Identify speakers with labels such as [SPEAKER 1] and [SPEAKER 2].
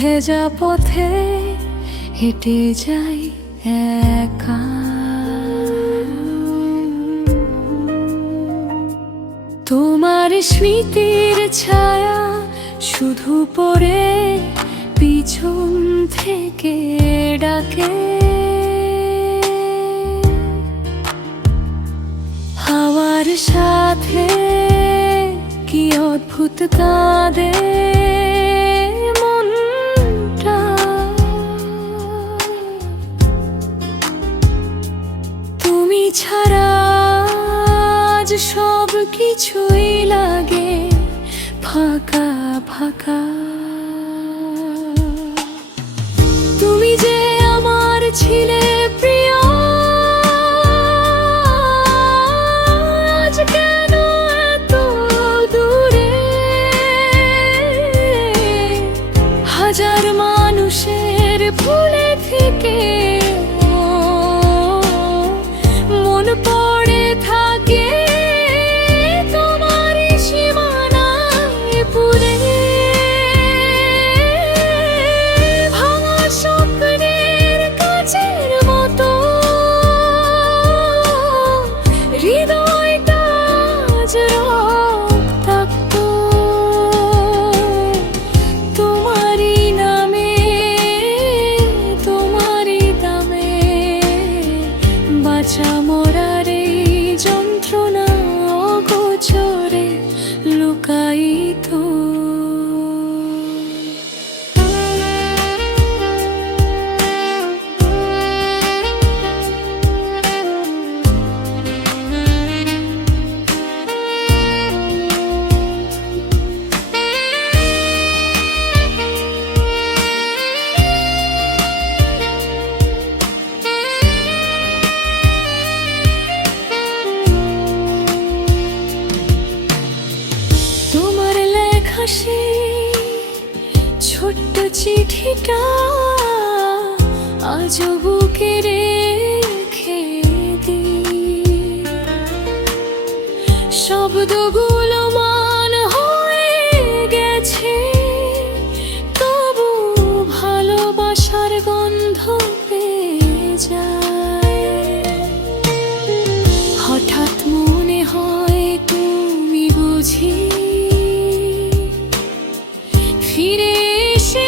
[SPEAKER 1] ভেজা পথে হেঁটে যাই একা। তোমার স্মৃতির ছায়া শুধু পরে পিছন থেকে ডাকে। হাওয়ার সাথে কি অদ্ভুত কাঁদে? তুমি ছাড়া আজ সব কিছুই লাগে ফাঁকা ফাঁকা। তুমি যে আমার ছিলে শব্দগুলো মান হয়ে গেছে, তবু ভালোবাসার গন্ধ পেয়ে যায়। হঠাৎ মনে হয় তুমি বুঝি ফিরে এসে